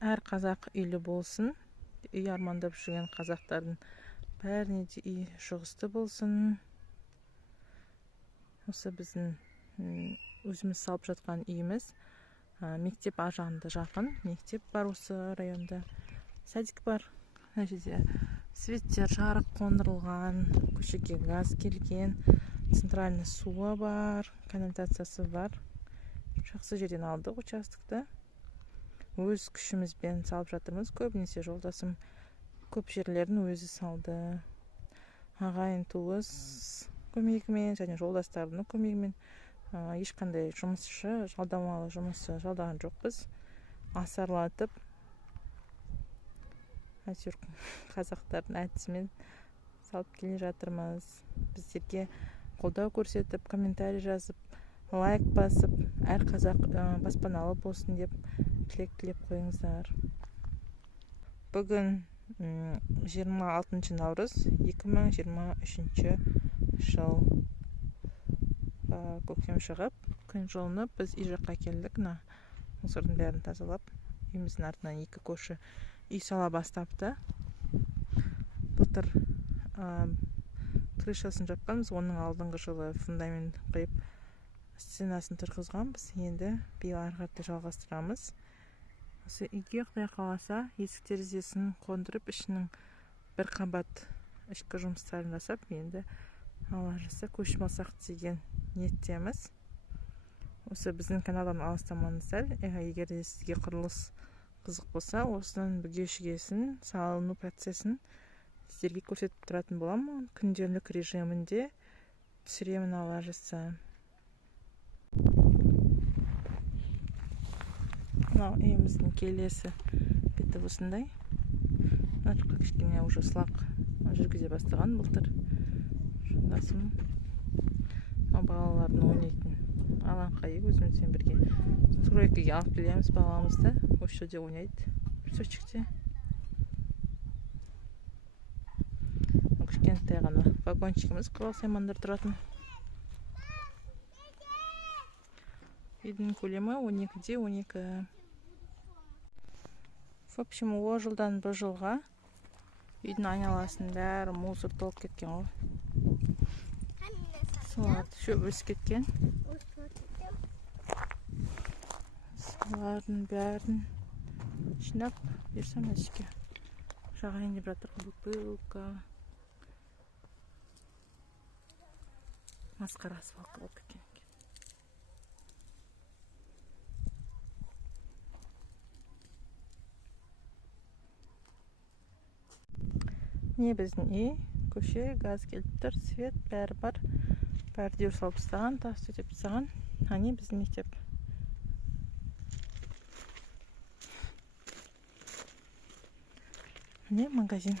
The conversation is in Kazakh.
әр қазақ үйлі болсын. Үй армандап жүрген қазақтардың бәріне де үй жұғысты болсын. Осы біздің өзіміз салып жатқан үйіміз. Мектеп ажағында жақын. Мектеп бар осы районда. Садик бар. Мына жерде светтер, жарық қондырылған. Көшеге газ келген. Центральный суы бар. Канализациясы бар. Жақсы жерден алдық участокты. Өз күшімізбен салып жатырмыз. Көбінесе жолдасым көп жерлерін өзі салды. Ағайын туыс көмегімен және жолдастардың көмегімен. Ешқандай жұмысшы, жалдамалы жұмысшы жалдаған жоқпыз. Асарлатып, қазақтардың әдісімен салып келе жатырмыз. Біздерге қолдау көрсетіп, комментарий жазып, лайк басып, әр қазақ баспаналы болсын деп тілеп қойыңыздар. Бүгін 26 наурыз 2023 жыл. Көктем шығып, күн жылынып, біз үй жаққа келдік. Мусордың бәрін тазалап, үйіміздің артынан 2 көрші үй сала бастапты. Былтыр крышасын жапқанбыз, оның алдыңғы жылы фундамент қойып, стенасын тұрғызғанбыз. Енді биыл ары қарай жалғастырамыз. Осы үйге Құдай қаласа есік-терезесін қондырып, ішінің бір қабат ішкі жұмыстарын жасап, енді Алла жазса көшіп алсақ деген ниеттеміз. Осы біздің каналдан алыстамаңыздар. Егер де сізге құрылыс қызық болса, осының бүге-шігесін, салыну процесін сіздерге көрсетіп тұратын боламын. Күнделік режимінде түсіремін, Алла жазса. Үйіміздің келесі беті осындай. Кішкене уже сылақ жүргізе бастаған былтыр. Жолдасым балалардың ойнайтын алаңқайы өзімізбен бірге стройкаға алып келеміз баламызды. Осы жерде ойнайды, песочекте. Кішкентай ғана вагончигіміз құрал-саймандар тұратын. Үйдің көлемі 12-де 12. В общем, о жылдан бір жылға үйдің айналасын бәрі мусор толып кеткен ғой. Соларды шөп өсіп кеткен. Солардың бәрін жинап берсем әшке. Жағайын деп жатыр. Бутылка. Масқара асфальт болып кеткен. Не біздің үй, көше, газ келіп тұр, свет, бәрі бар. Бордюр салып тастаған, тас төсеп тастаған. Не біздің мектеп. Не магазин.